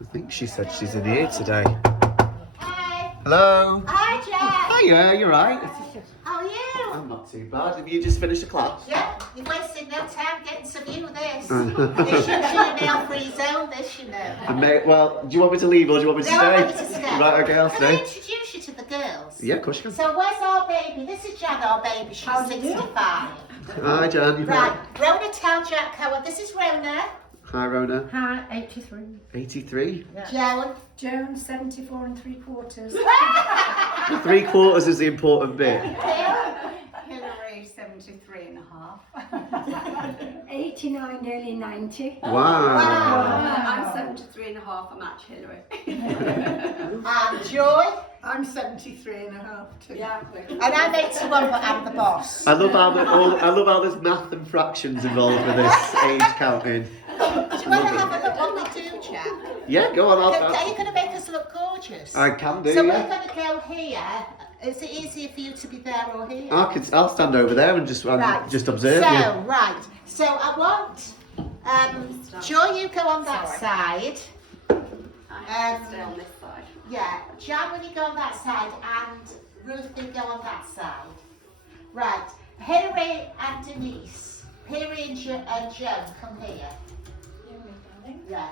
I think she said she's in here today. Hi. Hello. Hi, Jack. Hiya, you're right. How are you? I'm not too bad. Have you just finished the class? Yeah, you've wasted no time getting to view this. This should be a male-free zone, this, you know. Well, do you want me to leave or do you want me to No, stay? I want you to stay. Right, okay, I'll Can I stay. introduce you to the girls? Yeah, of course you can. So where's our baby? This is Jan, our baby. She's 65. Hi, Jan. Right, Rona, tell Jack how. This is Rona. Hi, Rona. Hi, 83. 83. Joan. Joan, 74 and 3/4. 3/4 is the important bit. Hillary, 73 and a half. 89, nearly 90. Wow. I'm 73 and a half, I match Hillary. And Joy. I'm 73 and a half too. Yeah. And I'm 81, but I'm the boss. I love how there's math and fractions involved with this age counting. Do you want to have a look what we do, Jack? Yeah, go on. Are you going to make us look gorgeous? I can do, So yeah. we're going to go here. Is it easier for you to be there or here? I'll stand over there and just observe so, you. Right. So I want Joy, you go on that side. I stay on this side. Yeah. Jan, will you go on that side, and Ruth will go on that side. Right. Hillary and Denise. Hillary and Joan, come here. Yeah.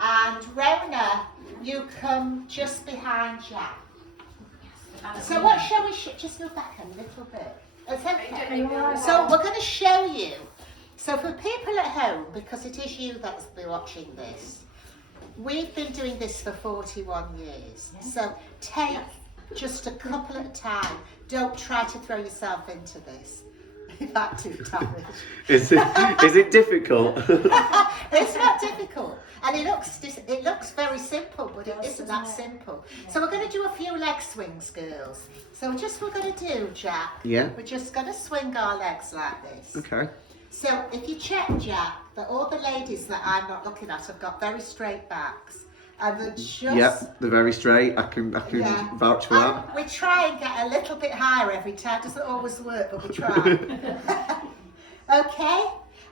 And Rona, you come just behind Jack. So what shall we just move back a little bit? It's okay. So we're going to show you. So for people at home, because it is you that's been watching this, we've been doing this for 41 years. So take just a couple at a time. Don't try to throw yourself into this. That too tired. Is it difficult? It's not difficult, and it looks very simple, but it isn't that simple. So we're going to do a few leg swings, girls. So we're going to do, Jack. Yeah. We're just going to swing our legs like this. Okay. So if you check, Jack, that all the ladies that I'm not looking at have got very straight backs, and they're just. Yep, they're very straight. I can vouch for that. We try and get a little bit higher every time. It doesn't always work, but we try. Okay?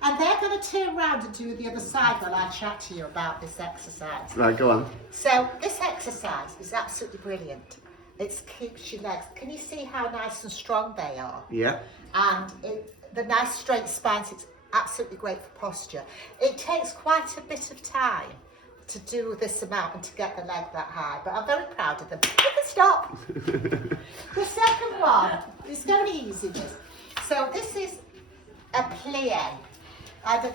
And they're going to turn around and do the other side while I chat to you about this exercise. Right, go on. So this exercise is absolutely brilliant. It keeps your legs. Can you see how nice and strong they are? Yeah. And the nice straight spines, it's absolutely great for posture. It takes quite a bit of time to do this amount and to get the leg that high, but I'm very proud of them. You can stop. The second one is very easy. So this is a plie.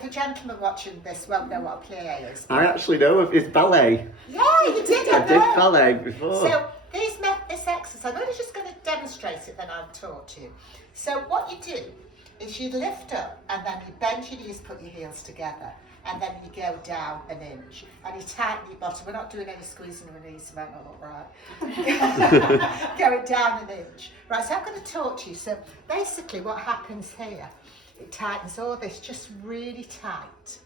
The gentleman watching this won't know what a plie is. I actually know it's ballet. Yeah, you did. I did ballet before. So this exercise, I'm only just going to demonstrate it, then I'll talk to you. So what you do is you lift up and then you bend your knees, put your heels together, and then you go down an inch and you tighten your bottom. We're not doing any squeezing of the knees, so it might not look right. Going down an inch. Right, so I'm going to talk to you. So basically what happens here, it tightens all this just really tight.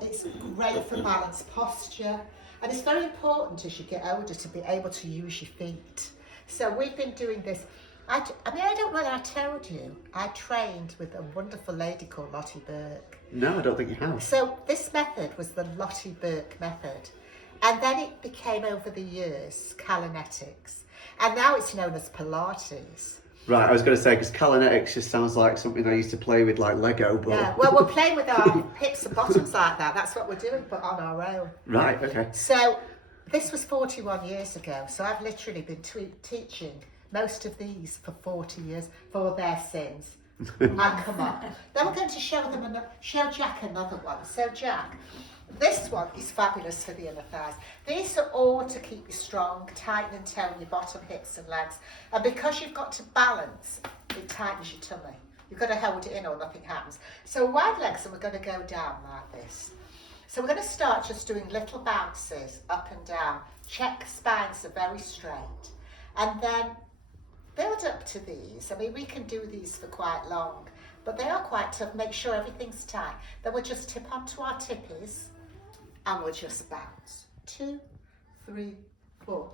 It's great for balance posture, and it's very important as you get older to be able to use your feet. So we've been doing this. I don't know whether I told you, I trained with a wonderful lady called Lottie Burke. No, I don't think you have. So this method was the Lottie Burke method, and then it became over the years Kalinetics, and now it's known as Pilates. Right, I was going to say, because Kalinetics just sounds like something I used to play with, like Lego, but... Yeah, well, we're playing with our hips and bottoms like that. That's what we're doing, but on our own. Right, okay. So this was 41 years ago, so I've literally been teaching most of these for 40 years for their sins. And come on. Then we're going to show Jack another one. So Jack, this one is fabulous for the inner thighs. These are all to keep you strong, tighten and tone your bottom, hips and legs. And because you've got to balance, it tightens your tummy. You've got to hold it in or nothing happens. So wide legs, and we're going to go down like this. So we're going to start just doing little bounces up and down. Check spines are very straight. And then build up to these. I mean, we can do these for quite long, but they are quite tough. Make sure everything's tight. Then we'll just tip onto our tippies and we'll just bounce. 2, 3, 4.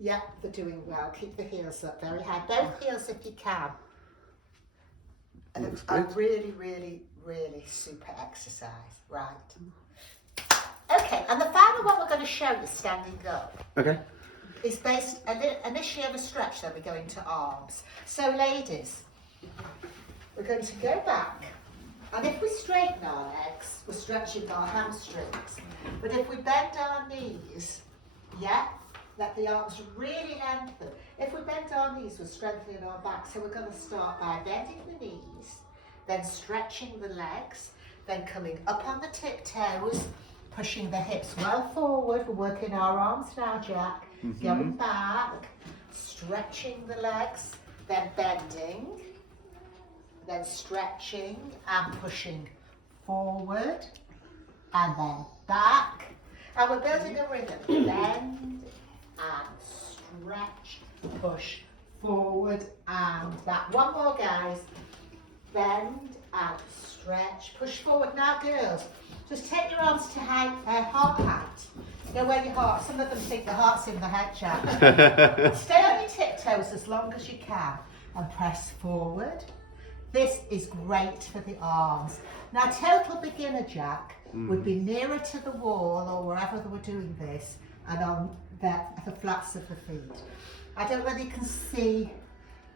Yep, they're doing well. Keep the heels up very high. Both heels if you can. And a really, really, really super exercise. Right. Okay, and the final one we're to show you standing up. Okay. It's based initially on a stretch, then we go into arms. So ladies, we're going to go back, and if we straighten our legs, we're stretching our hamstrings. But if we bend our knees, yeah, let the arms really lengthen. If we bend our knees, we're strengthening our back. So we're going to start by bending the knees, then stretching the legs, then coming up on the tiptoes, pushing the hips well forward. We're working our arms now, Jack. Going back, stretching the legs, then bending, then stretching and pushing forward, and then back. And we're building a rhythm. Bend and stretch, push forward and back. One more, guys. Bend and stretch, push forward. Now, girls, just take your arms to heart height. You know where your heart, some of them think the heart's in the head, Jack. Stay on your tiptoes as long as you can and press forward. This is great for the arms. Now, total beginner, Jack, would be nearer to the wall or wherever they were doing this and on the flats of the feet. I don't know whether you can see,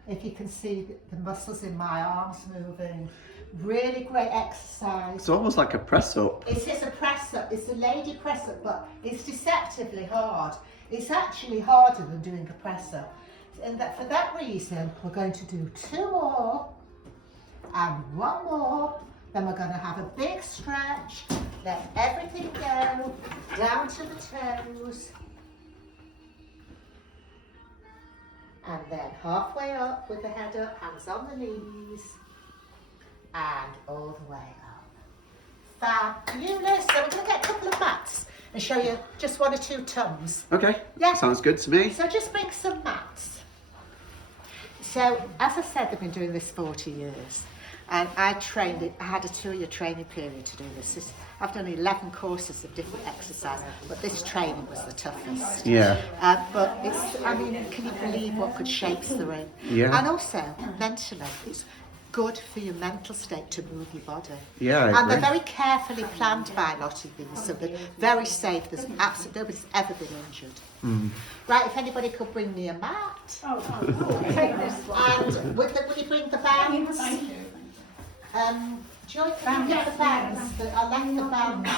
if you can see the muscles in my arms moving. Really great exercise. It's almost like a press up. It is a press up. It's a lady press up, but it's deceptively hard. It's actually harder than doing a press up. And for that reason, we're going to do 2 more and 1 more. Then we're going to have a big stretch. Let everything go down to the toes. And then halfway up with the head up, hands on the knees. And all the way up. Fabulous. So we're going to get a couple of mats and show you just 1 or 2 tums. Okay. Yeah. Sounds good to me. So just bring some mats. So as I said, they've been doing this 40 years. And I had a 2-year training period to do this. I've done 11 courses of different exercise, but this training was the toughest. Yeah. But it's, I mean, can you believe what good shapes they're in? Yeah. And also, mentally, it's good for your mental state to move your body. Yeah, I And agree. they're very carefully planned by a lot of these, so they're very safe. There's absolutely nobody's ever been injured. Right, if anybody could bring me a mat. Take this one. And will you bring the bands? Joy, can you get the bands? I left the bands.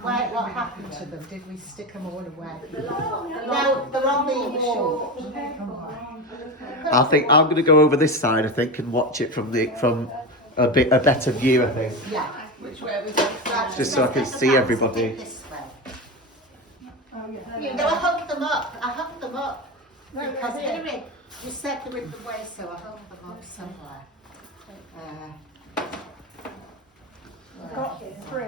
What happened to them? Did we stick them all away? No, they're on the wall. I think I'm going to go over this side, I think, and watch it from a better view, I think. Yeah. Which way are we going? Right, Just so I can see everybody. This way. No, I hung them up. Because Irene, you said they were in the way, so I hung them up somewhere. Got 3.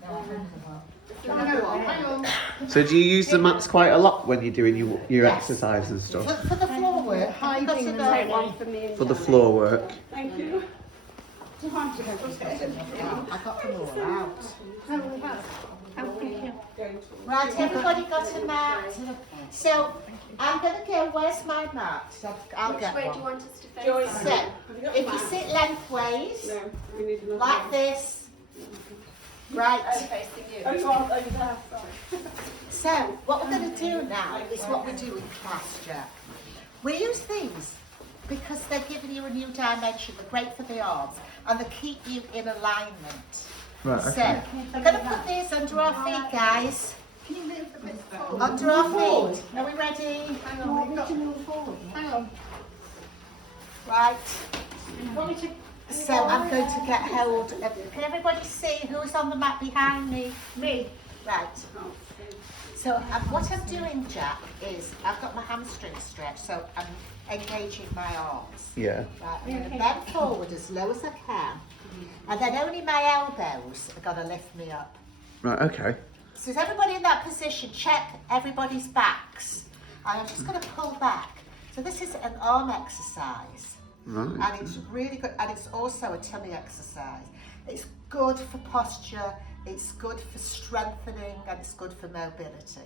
No, I hung them up. Hang on. So do you use the mats quite a lot when you're doing your Yes. exercise and stuff? For the floor work, have you got Hiding enough? Take one for me. For the floor work? Thank you. I got them all out. Right, everybody got a mat. So I'm going to go, where's my mat? I'll Which get way do you one. want us to face? Joy. So, if you sit lengthways, No, we need another like this, right. Facing you. Oh, you want over there, sorry. So, what we're going to do now is what we do in class, Jack. We use these because they're giving you a new dimension. They're great for the arms and they keep you in alignment. Right, So, we're going to put these under our feet, guys. Can you move a bit forward? Under our feet. Are we ready? Hang on, we've got to move forward. Hang on. Right. So I'm going to get hold of, can everybody see who's on the mat behind me? Me. Right. So what I'm doing, Jack, is I've got my hamstring stretched, so I'm engaging my arms. Yeah. Right, I'm going to bend forward as low as I can, and then only my elbows are going to lift me up. Right, okay. So is everybody in that position? Check everybody's backs. And I'm just going to pull back. So this is an arm exercise. Right. And it's really good, and it's also a tummy exercise. It's good for posture, it's good for strengthening, and it's good for mobility.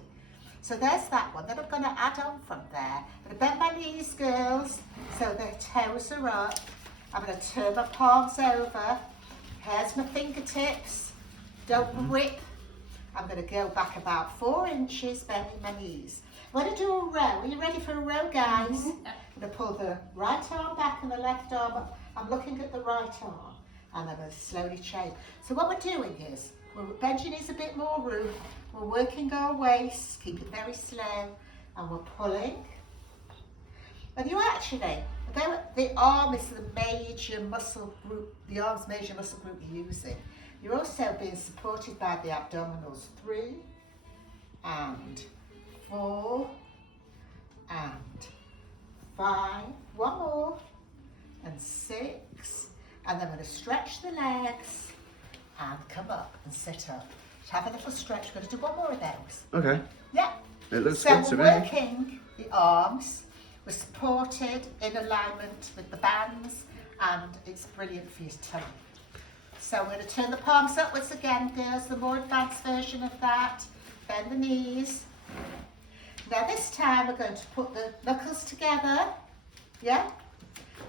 So there's that one. Then I'm going to add on from there. I'm going to bend my knees, girls, so the toes are up. I'm going to turn my palms over. Here's my fingertips. Don't whip. I'm going to go back about 4 inches, bending my knees. I'm going to do a row. Are you ready for a row, guys? I'm going to pull the right arm back and the left arm up. I'm looking at the right arm, and I'm going to slowly change. So what we're doing is, we're bending knees a bit more room. We're working our waist, keep it very slow, and we're pulling. And you actually, although the arm is the major muscle group, the arm's major muscle group you're using, you're also being supported by the abdominals. 3 and 4 and 5. One more. And 6. And then we're going to stretch the legs and come up and sit up. Just have a little stretch. We're going to do one more of those. Okay. Yeah. It looks So good to we're me. working the arms. We're supported in alignment with the bands, and it's brilliant for your tummy. So we're going to turn the palms upwards again, girls, the more advanced version of that. Bend the knees. Now this time we're going to put the knuckles together. Yeah?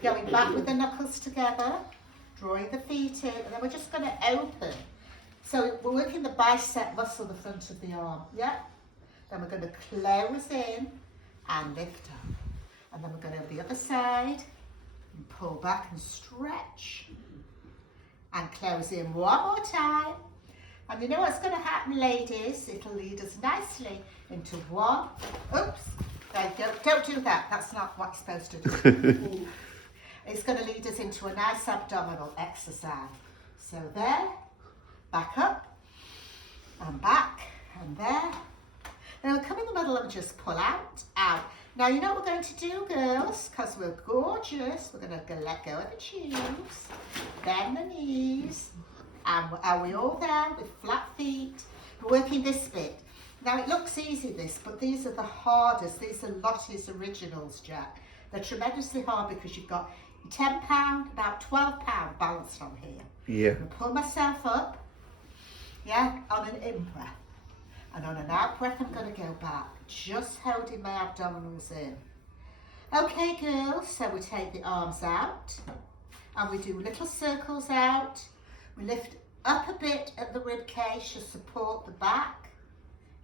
Going back with the knuckles together, drawing the feet in, and then we're just going to open. So we're working the bicep muscle, the front of the arm. Yeah? Then we're going to close in and lift up. And then we're going to the other side and pull back and stretch. And close in one more time. And you know what's going to happen, ladies? It'll lead us nicely into one. Oops. There you go. Don't do that. That's not what you're supposed to do. It's going to lead us into a nice abdominal exercise. So there, back up, and back, and there. Then we'll come in the middle and just pull out, out. Now you know what we're going to do, girls, because we're gorgeous. We're going to let go of the tubes, bend the knees, and are we all there with flat feet? We're working this bit. Now it looks easy, this, but these are the hardest. These are Lottie's originals, Jack. They're tremendously hard because you've got £10, about £12 balanced on here. Yeah. I'm pull myself up, yeah, on an in-breath. And on an out-breath, I'm going to go back, just holding my abdominals in. Okay, girls, so we take the arms out, and we do little circles out. We lift up a bit at the rib cage to support the back.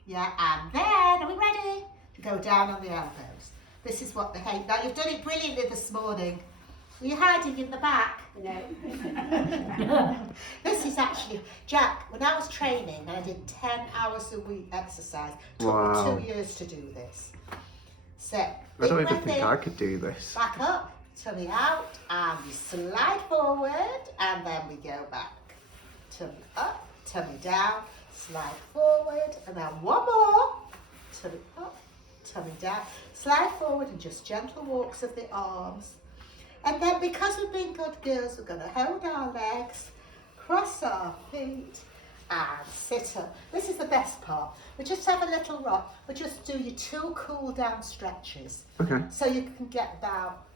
Yeah, and then, are we ready? To go down on the elbows. This is what they hate. Now, you've done it brilliantly this morning. Are you hiding in the back? No. This is actually, Jack, when I was training, I did 10 hours a week exercise. Took Wow. me 2 years to do this. So, I don't big even breath think in, I could do this. back up, tummy out, and we slide forward, and then we go back. Tummy up, tummy down, slide forward, and then one more. Tummy up, tummy down, slide forward, and just gentle walks of the arms. And then because we've been good girls, we're going to hold our legs, cross our feet, and sit up. This is the best part. We just have a little rock. We just do your 2 cool down stretches. Okay. So you can get about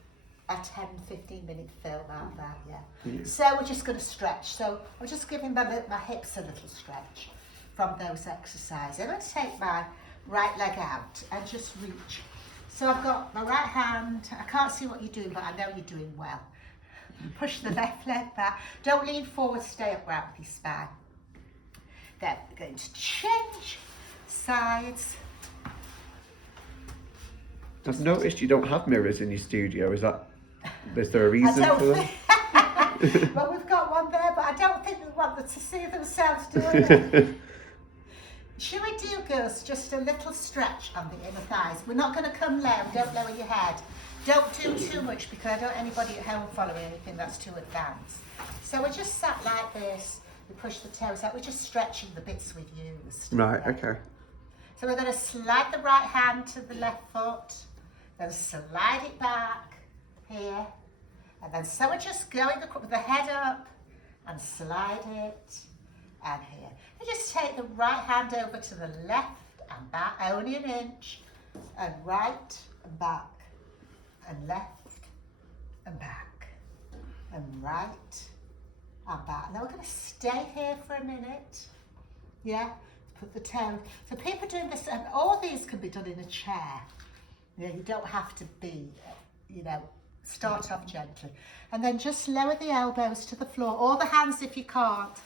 a 10-15 minute film out of that, yeah. Yeah. So we're just going to stretch. So I'm just giving my hips a little stretch from those exercises. I'm going to take my right leg out and just reach. So I've got my right hand. I can't see what you're doing, but I know you're doing well. Push the left leg back. Don't lean forward, stay upright with your spine. Then we're going to change sides. I've noticed you don't have mirrors in your studio. Is there a I reason don't for that? think, well, we've got one there, but I don't think they want them to see themselves doing it. Should we do, girls, just a little stretch on the inner thighs? We're not going to come low. Don't lower your head. Don't do too much because I don't want anybody at home following anything that's too advanced. So we're just sat like this. We push the toes out. We're just stretching the bits we've used. Right, Yeah. okay. So we're going to slide the right hand to the left foot. Then slide it back here. And then so we're just going with the head up and slide it. And here. You just take the right hand over to the left and back, only an inch, and right and back, and left and back, and right and back. Now we're going to stay here for a minute. Yeah, put the toe. So people doing this, and all these can be done in a chair. You know, you don't have to be, you know, start off gently. And then just lower the elbows to the floor, or the hands if you can't.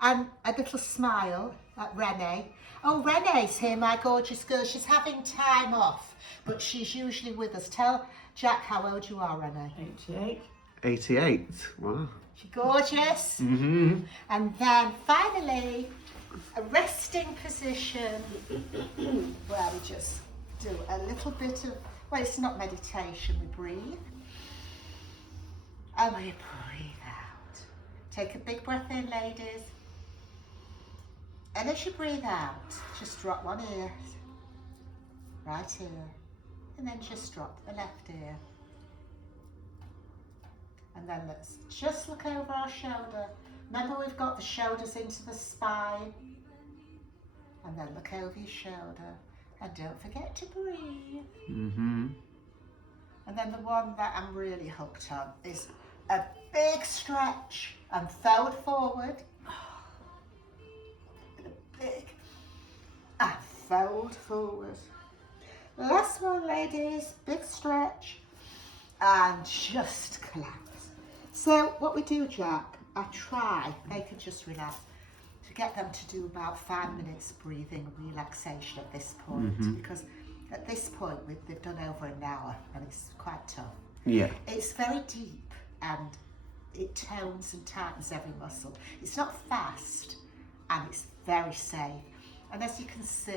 And a little smile, Renee. Oh, Renee's here, my gorgeous girl. She's having time off, but she's usually with us. Tell Jack how old you are, Renee. 88. 88. Wow. She's gorgeous. Mm-hmm. And then finally, a resting position where we just do a little bit of, well, it's not meditation, we breathe. And we breathe out. Take a big breath in, ladies. And as you breathe out, just drop one ear, right ear, and then just drop the left ear. And then let's just look over our shoulder. Remember, we've got the shoulders into the spine. And then look over your shoulder. And don't forget to breathe. Mm-hmm. And then the one that I'm really hooked on is a big stretch and fold forward. And a big and fold forward. Last one, ladies. Big stretch and just collapse. So what we do, Jack, I try, they can just relax, to get them to do about 5 minutes breathing relaxation at this point, because at this point they've done over an hour and it's quite tough. Yeah. It's very deep and it tones and tightens every muscle. It's not fast and it's very safe. And as you can see,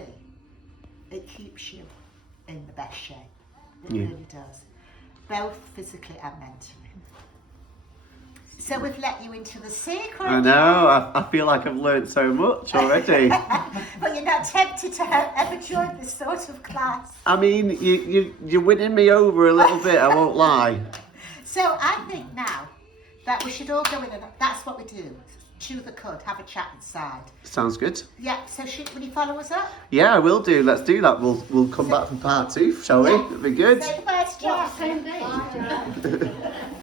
it keeps you in the best shape. It really does, both physically and mentally. So we've let you into the secret. I know, I feel like I've learnt so much already. But you're not tempted to have ever join this sort of class. I mean, you're winning me over a little bit, I won't lie. So I think now that we should all go in and that's what we do. Chew the cud, have a chat inside. Sounds good. Yeah, so will you follow us up? Yeah, I will do. Let's do that. We'll come back from part 2, shall we? Yeah. It'll be good. Say goodbye to Jack. Same day.